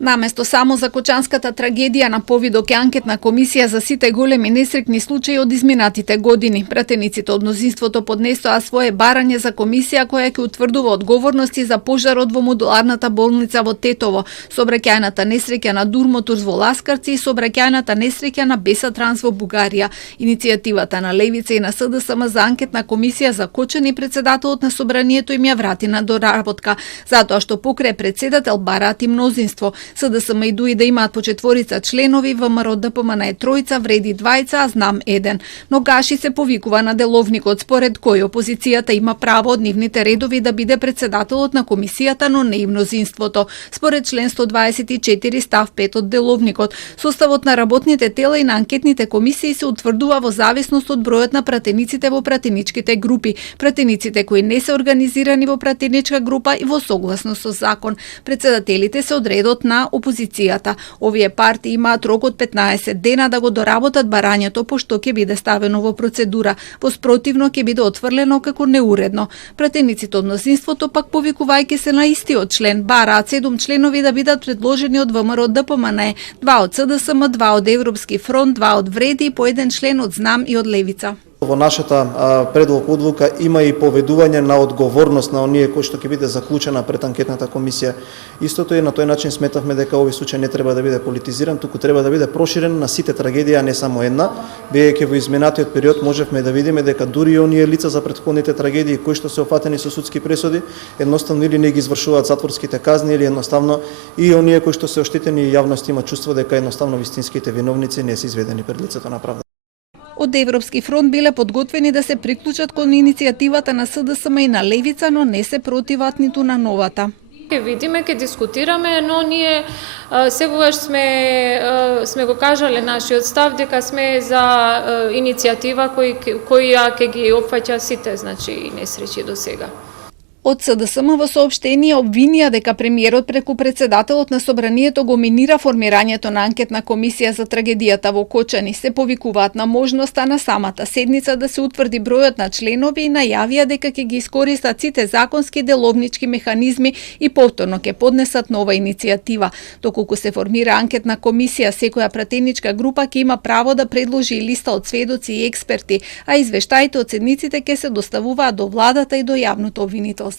Наместо само за кочанската трагедија на повидок е анкетна комисија за сите големи несреќни случаи од изминатите години. Пратениците од мнозинството поднесоа свое барање за комисија која ќе утврдува одговорности за пожарот во модуларната болница во Тетово, сообраќајната несреќа на Дурмотурс во Ласкарци и сообраќајната несреќа на Бесатранс во Бугарија. Иницијативата на Левица и на СДСМ за анкетна комисија за Кочани председателот на собранието им ја врати на доработка, затоа што покрај председател бараат и мнозинство. СДСМ и ДУИ да имаат по 4 членови, ВМРО ДПМН е 3, Вреди 2, а Знам 1. Но Гаши се повикува на деловникот, според кој опозицијата има право од нивните редови да биде председателот на комисијата, но не и мнозинството. Според член 124 став 5 од деловникот, составот на работните тела и на анкетните комисии се утврдува во зависност од бројот на пратениците во пратеничките групи, пратениците кои не се организирани во пратеничка група и во согласност со закон. Председателите се од редот на опозицијата. Овие партии имаат рок од 15 дена да го доработат барањето, пошто ќе биде ставено во процедура. Во спротивно ќе биде отфрлено како неуредно. Пратениците од мнозинството пак повикувајќи се на истиот член, бараат 7 членови да бидат предложени од ВМРО ДПМН, 2 од СДСМ, 2 од Европски фронт, 2 од Вреди и по 1 член од Знам и од Левица. Во нашата предлог одлука има и поведување на одговорност на оние кои што ќе биде заклучена пред анкетната комисија. Истото е, на тој начин сметавме дека овој случај не треба да биде политизиран, туку треба да биде проширен на сите трагедии, а не само една, бидејќи во изминатиот период можевме да видиме дека дури и оние лица за претходните трагедии кои што се офатени со судски пресуди, едноставно или не ги извршуваат затворските казни, или едноставно и оние кои што се оштетени и јавност има чувство дека едноставно вистинските виновници не се изведени пред лицето на правда. Од Европски фронт биле подготвени да се приклучат кон иницијативата на СДСМ и на Левица, но не се противат ниту на новата. Ќе видиме, ќе дискутираме, но ние сегогаш сме го кажале нашиот став дека сме за иницијатива која ќе ги опфаќа сите, значи, несреќи до сега. Од СДСМ во соопштение обвинија дека премиерот преку председателот на собранието го минира формирањето на анкетна комисија за трагедијата во Кочани. Се повикуваат на можноста на самата седница да се утврди бројот на членови и најавија дека ќе ги искористат сите законски деловнички механизми и повторно ќе поднесат нова иницијатива. Доколку се формира анкетна комисија, секоја пратеничка група ќе има право да предложи листа од сведоци и експерти, а извештаите од седниците ќе се доставуваат до владата и до јавното обвинителство.